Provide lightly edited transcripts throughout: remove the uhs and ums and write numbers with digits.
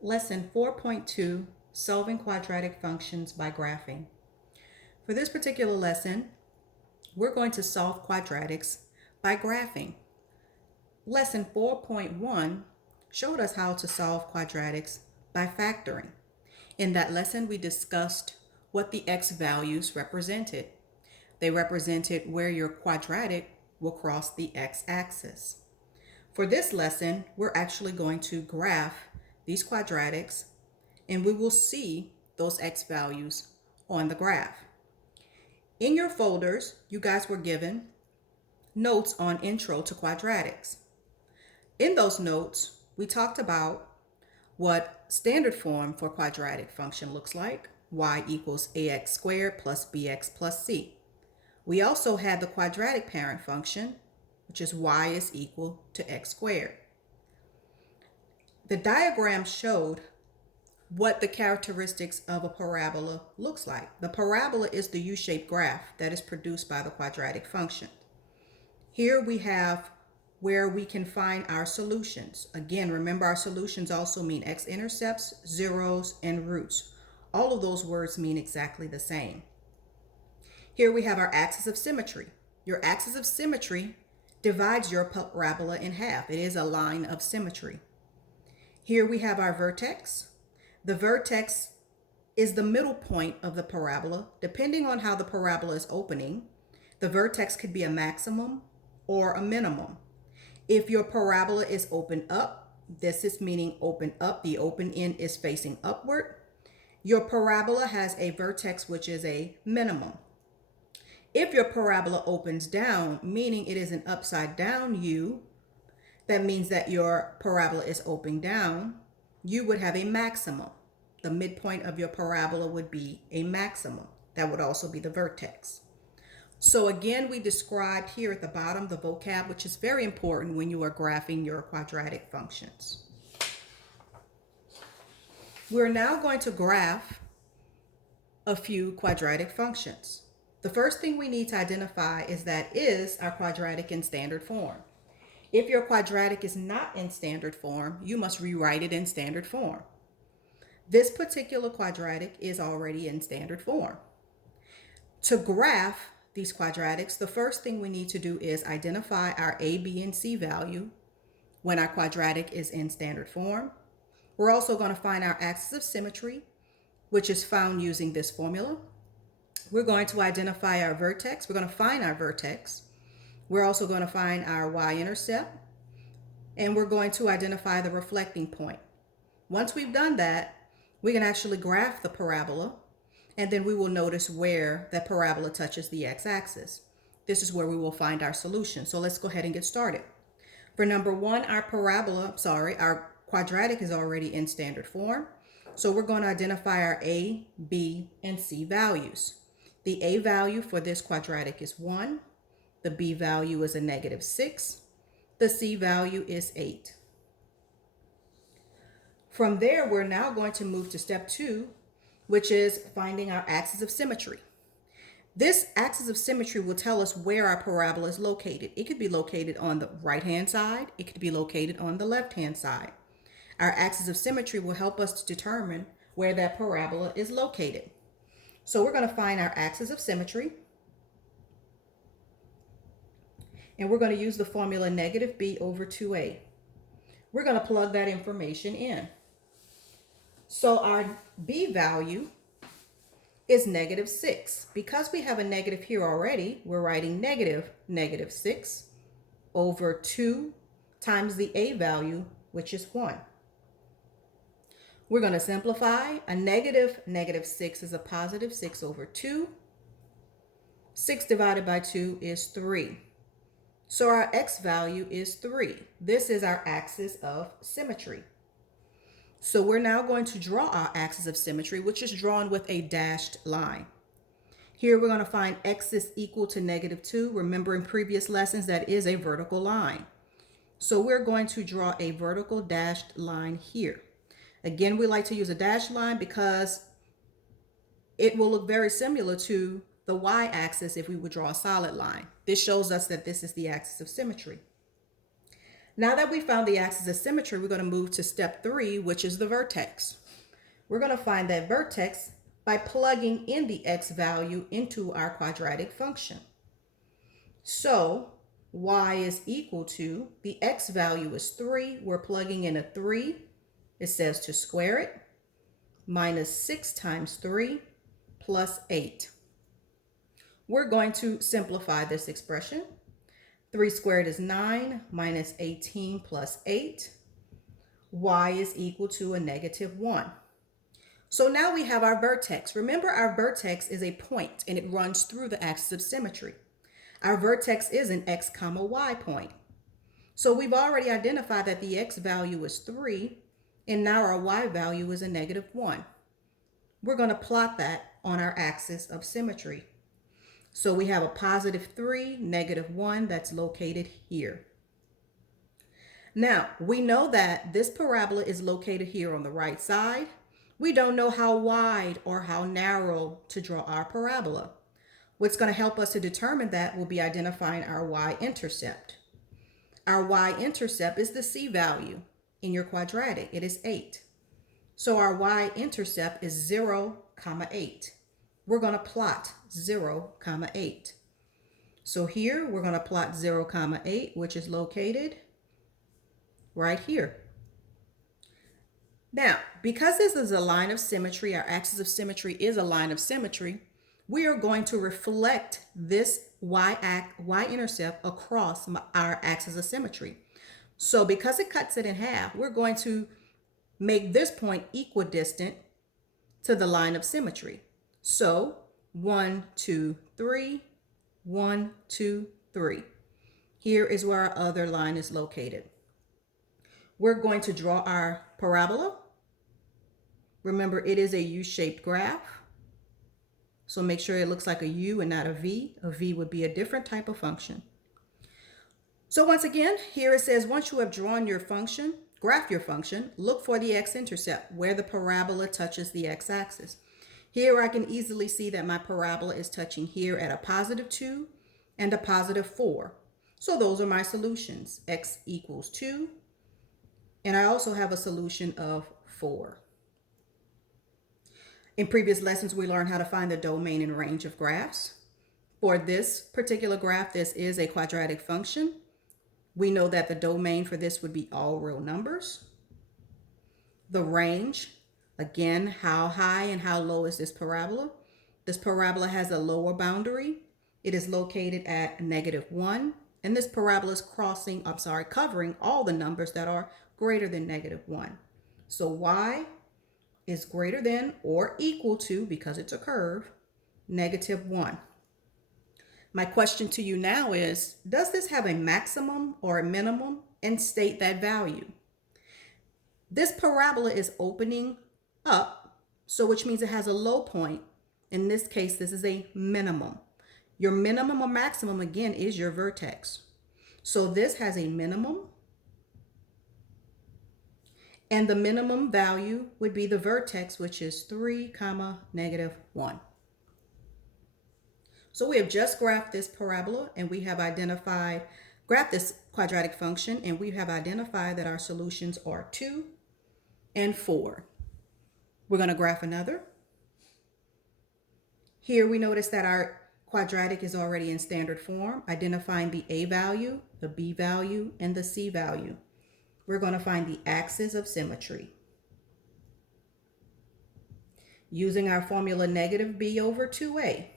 Lesson 4.2, Solving Quadratic Functions by Graphing. For this particular lesson, we're going to solve quadratics by graphing. Lesson 4.1 showed us how to solve quadratics by factoring. In that lesson, we discussed what the x values represented. They represented where your quadratic will cross the x-axis. For this lesson, we're actually going to graph these quadratics, and we will see those x values on the graph. In your folders, you guys were given notes on Intro to Quadratics. In those notes, we talked about what standard form for quadratic function looks like, y equals ax squared plus bx plus c. We also had the quadratic parent function, which is y is equal to x squared. The diagram showed what the characteristics of a parabola looks like. The parabola is the U-shaped graph that is produced by the quadratic function. Here we have where we can find our solutions. Again, remember our solutions also mean x-intercepts, zeros, and roots. All of those words mean exactly the same. Here we have our axis of symmetry. Your axis of symmetry divides your parabola in half. It is a line of symmetry. Here we have our vertex. The vertex is the middle point of the parabola. Depending on how the parabola is opening, the vertex could be a maximum or a minimum. If your parabola is open up, this is meaning open up, the open end is facing upward. Your parabola has a vertex which is a minimum. If your parabola opens down, meaning it is an upside down U, that means that your parabola is opening down, you would have a maximum. The midpoint of your parabola would be a maximum. That would also be the vertex. So again, we described here at the bottom the vocab, which is very important when you are graphing your quadratic functions. We're now going to graph a few quadratic functions. The first thing we need to identify is that is our quadratic in standard form. If your quadratic is not in standard form, you must rewrite it in standard form. This particular quadratic is already in standard form. To graph these quadratics, the first thing we need to do is identify our a, b, and c value when our quadratic is in standard form. We're also going to find our axis of symmetry, which is found using this formula. We're going to identify our vertex. We're going to find our vertex. We're also going to find our y-intercept, and we're going to identify the reflecting point. Once we've done that, we can actually graph the parabola, and then we will notice where that parabola touches the x-axis. This is where we will find our solution. So let's go ahead and get started. For number one, our quadratic is already in standard form. So we're going to identify our a, b, and c values. The a value for this quadratic is 1. The b value is a -6. The c value is 8. From there, we're now going to move to step 2, which is finding our axis of symmetry. This axis of symmetry will tell us where our parabola is located. It could be located on the right-hand side. It could be located on the left-hand side. Our axis of symmetry will help us to determine where that parabola is located. So we're going to find our axis of symmetry. And we're going to use the formula -b over 2a. We're going to plug that information in. So our b value is -6. Because we have a negative here already, we're writing -6 over 2 times the a value, which is 1. We're going to simplify. A -6 is a +6 over 2. 6 divided by 2 is 3. So our x value is 3. This is our axis of symmetry. So we're now going to draw our axis of symmetry, which is drawn with a dashed line. Here we're going to find x is equal to -2. Remember in previous lessons, that is a vertical line. So we're going to draw a vertical dashed line here. Again, we like to use a dashed line because it will look very similar to the y-axis if we would draw a solid line. This shows us that this is the axis of symmetry. Now that we found the axis of symmetry, we're going to move to step 3, which is the vertex. We're going to find that vertex by plugging in the x value into our quadratic function. So y is equal to, the x value is 3. We're plugging in a 3. It says to square it, minus 6 times 3 plus 8. We're going to simplify this expression. 3 squared is 9 minus 18 plus 8. Y is equal to a negative 1. So now we have our vertex. Remember, our vertex is a point and it runs through the axis of symmetry. Our vertex is an x comma y point. So we've already identified that the x value is 3 and now our y value is a negative 1. We're going to plot that on our axis of symmetry. So we have a positive 3, negative 1 that's located here. Now, we know that this parabola is located here on the right side. We don't know how wide or how narrow to draw our parabola. What's going to help us to determine that will be identifying our y-intercept. Our y-intercept is the c value in your quadratic. It is 8. So our y-intercept is 0, 8. We're going to plot 0, 8. So here we're going to plot 0, 8, which is located right here. Now, because this is a line of symmetry, our axis of symmetry is a line of symmetry, we are going to reflect this y-intercept across our axis of symmetry. So because it cuts it in half, we're going to make this point equidistant to the line of symmetry. So 1, 2, 3, 1, 2, 3. Here is where our other line is located. We're going to draw our parabola. Remember, it is a U-shaped graph. So make sure it looks like a U and not a V. A V would be a different type of function. So once again, here it says, once you have drawn your function, graph your function, look for the x-intercept where the parabola touches the x-axis. Here I can easily see that my parabola is touching here at a positive 2 and a positive 4. So those are my solutions. X equals 2. And I also have a solution of 4. In previous lessons, we learned how to find the domain and range of graphs. For this particular graph, this is a quadratic function. We know that the domain for this would be all real numbers. The range, again, how high and how low is this parabola? This parabola has a lower boundary. It is located at -1. And this parabola is covering all the numbers that are greater than -1. So y is greater than or equal to, because it's a curve, -1. My question to you now is, does this have a maximum or a minimum? And state that value. This parabola is opening up, so which means it has a low point. In this case, this is a minimum. Your minimum or maximum, again, is your vertex. So this has a minimum, and the minimum value would be the vertex, which is 3, -1. So we have just graphed this parabola, and we have graphed this quadratic function, and we have identified that our solutions are 2 and 4. We're going to graph another. Here we notice that our quadratic is already in standard form, identifying the a value, the b value, and the c value. We're going to find the axis of symmetry. Using our formula (b over 2a).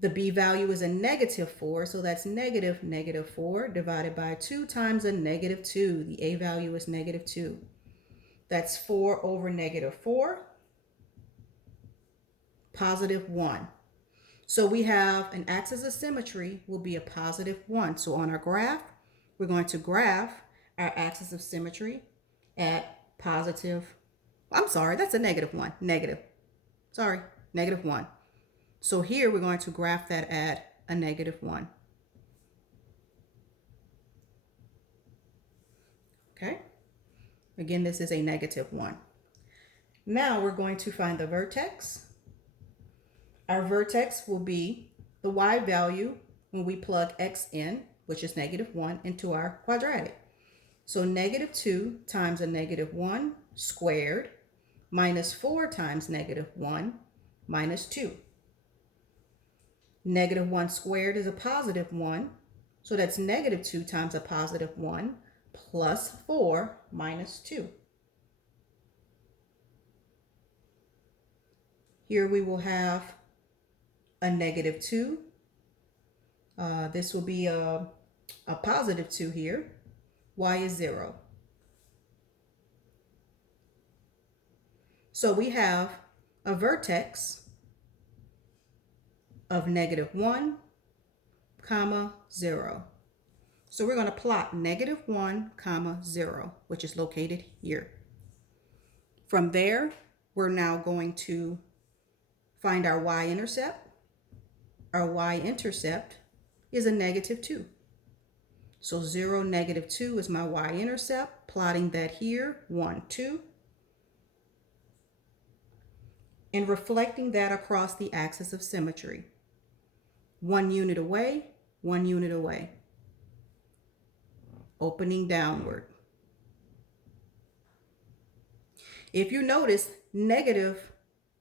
The b value is a -4, so that's -4 divided by 2 times a -2. The a value is -2. That's 4 over -4, +1. So we have an axis of symmetry will be a +1. So on our graph, we're going to graph our axis of symmetry at that's a -1, -1. So here we're going to graph that at a -1. Okay. Again, this is a -1. Now we're going to find the vertex. Our vertex will be the y value when we plug x in. which is -1, into our quadratic. So -2 times a -1 squared minus 4 times -1 minus 2. -1 squared is a +1, so that's -2 times a +1 plus 4 minus 2. Here we will have a -2. This will be a +2 here. Y is 0. So we have a vertex of -1, 0. So we're going to plot -1, 0, which is located here. From there, we're now going to find our y-intercept. Our y-intercept is a -2. So 0, -2 is my y-intercept. Plotting that here, 1, 2. And reflecting that across the axis of symmetry. 1 unit away, 1 unit away. Opening downward. If you notice, negative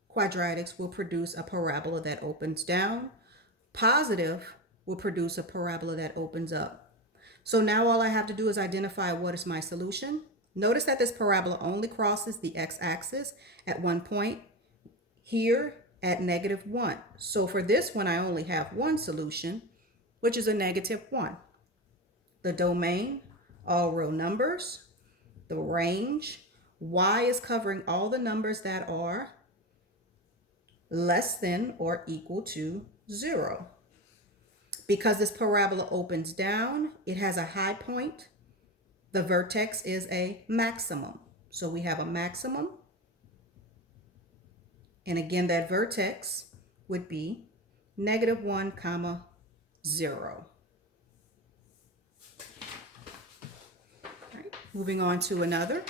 quadratics will produce a parabola that opens down. Positive will produce a parabola that opens up. So now all I have to do is identify what is my solution. Notice that this parabola only crosses the x-axis at one point here at -1. So for this one, I only have one solution, which is a -1. The domain, all real numbers. The range, y is covering all the numbers that are less than or equal to 0. Because this parabola opens down, it has a high point. The vertex is a maximum. So we have a maximum. And again, that vertex would be -1, 0. All right, moving on to another.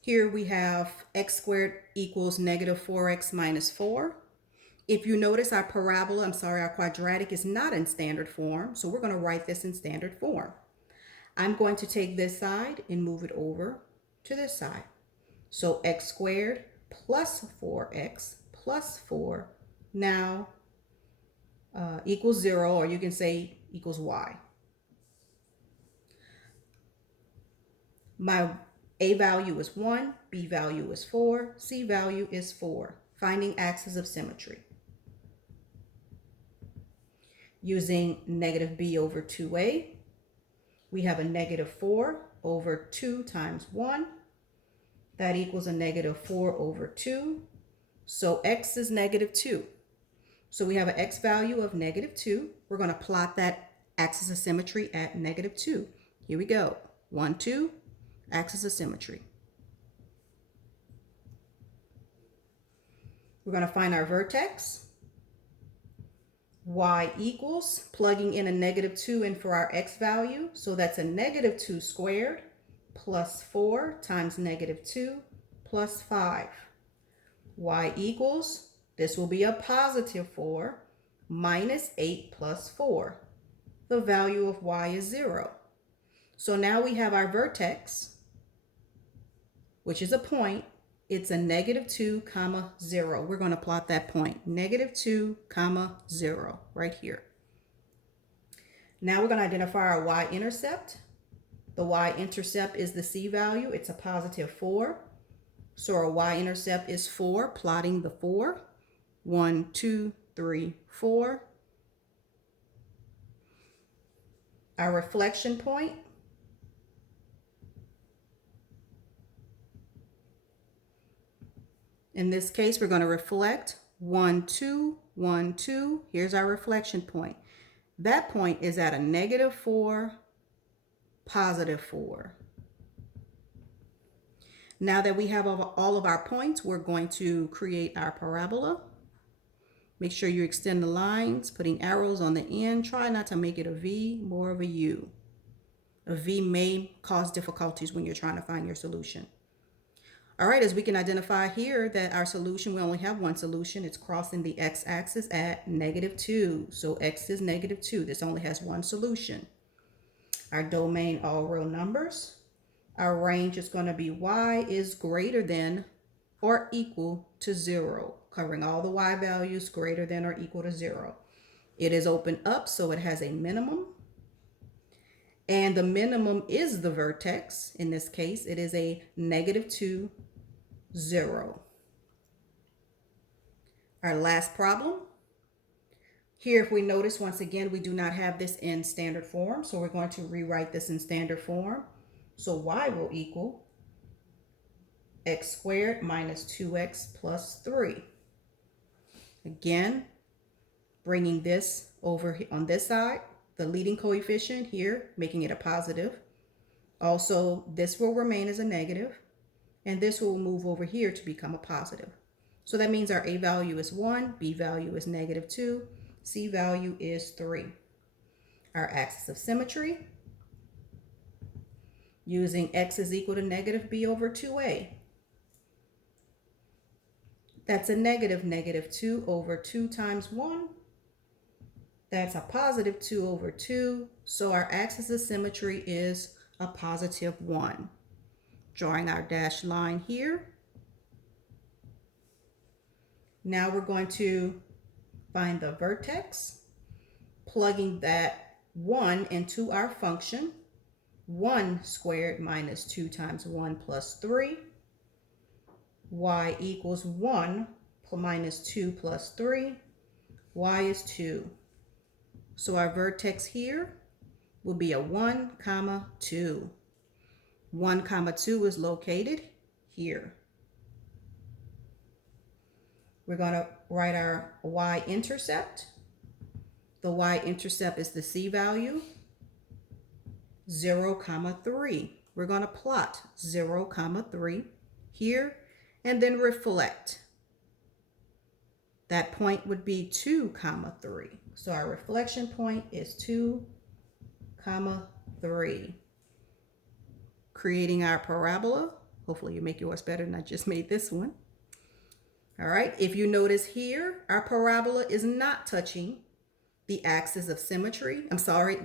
Here we have x squared equals -4x minus 4. If you notice, our our quadratic is not in standard form, so we're going to write this in standard form. I'm going to take this side and move it over to this side. So x squared plus 4x plus 4 now equals 0, or you can say equals y. My A value is 1, B value is 4, C value is 4. Finding axis of symmetry. Using -b over 2a, we have a -4 over 2 times 1. That equals a -4 over 2. So x is -2. So we have an x value of -2. We're going to plot that axis of symmetry at -2. Here we go. 1, 2, axis of symmetry. We're going to find our vertex. Y equals, plugging in a -2 in for our x value. So that's a -2 squared plus 4 times -2 plus 5. Y equals, this will be a +4 minus 8 plus 4. The value of y is 0. So now we have our vertex, which is a point. It's a -2, 0. We're going to plot that point, -2, 0, right here. Now we're going to identify our y-intercept. The y-intercept is the c value. It's a +4. So our y-intercept is 4, plotting the 4. 1, 2, 3, 4. Our reflection point. In this case, we're going to reflect 1, 2, 1, 2. Here's our reflection point. That point is at a -4, +4. Now that we have all of our points, we're going to create our parabola. Make sure you extend the lines, putting arrows on the end. Try not to make it a V, more of a U. A V may cause difficulties when you're trying to find your solution. All right, as we can identify here that our solution, we only have one solution. It's crossing the x-axis at -2. So x is -2. This only has one solution. Our domain, all real numbers. Our range is going to be y is greater than or equal to 0, covering all the y values greater than or equal to 0. It is open up, so it has a minimum. And the minimum is the vertex. In this case, it is a -2, 0. Our last problem. Here, if we notice, once again, we do not have this in standard form. So we're going to rewrite this in standard form. So y will equal x squared minus 2x plus 3. Again, bringing this over on this side, the leading coefficient here, making it a positive. Also, this will remain as a negative, and this will move over here to become a positive. So that means our a value is 1, b value is -2, c value is 3. Our axis of symmetry, using x is equal to -b over 2a. That's a -2 over 2 times 1. That's a +2 over 2. So our axis of symmetry is a +1. Drawing our dashed line here. Now we're going to find the vertex, plugging that 1 into our function. 1 squared minus 2 times 1 plus 3. Y equals 1 minus 2 plus 3. Y is 2. So our vertex here will be a 1, 2. 1, 2 is located here. We're going to write our y-intercept. The y-intercept is the c value, 0, 3. We're going to plot 0, 3 here, and then reflect. That point would be 2, 3. So our reflection point is 2, 3. Creating our parabola. Hopefully you make yours better than I just made this one. All right, if you notice here, our parabola is not touching the axis of symmetry.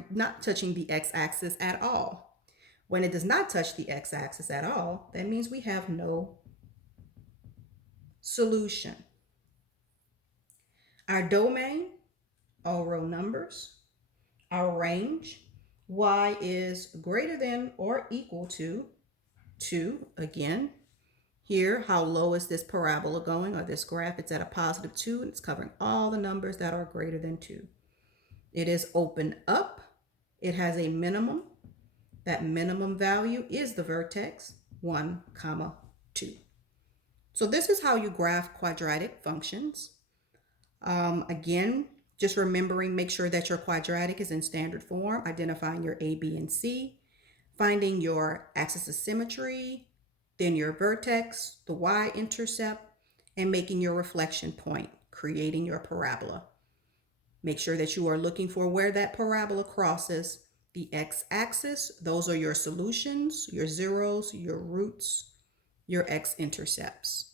Not touching the x-axis at all. When it does not touch the x-axis at all, that means we have no solution. Our domain, all real numbers. Our range, y is greater than or equal to 2. Again, here, how low is this parabola going, or this graph? It's at a +2, and it's covering all the numbers that are greater than 2. It is open up. It has a minimum. That minimum value is the vertex, 1, 2. So this is how you graph quadratic functions. Again, just remembering, make sure that your quadratic is in standard form, identifying your a, b, and c, finding your axis of symmetry, then your vertex, the y-intercept, and making your reflection point, creating your parabola. Make sure that you are looking for where that parabola crosses the x-axis. Those are your solutions, your zeros, your roots, your x-intercepts.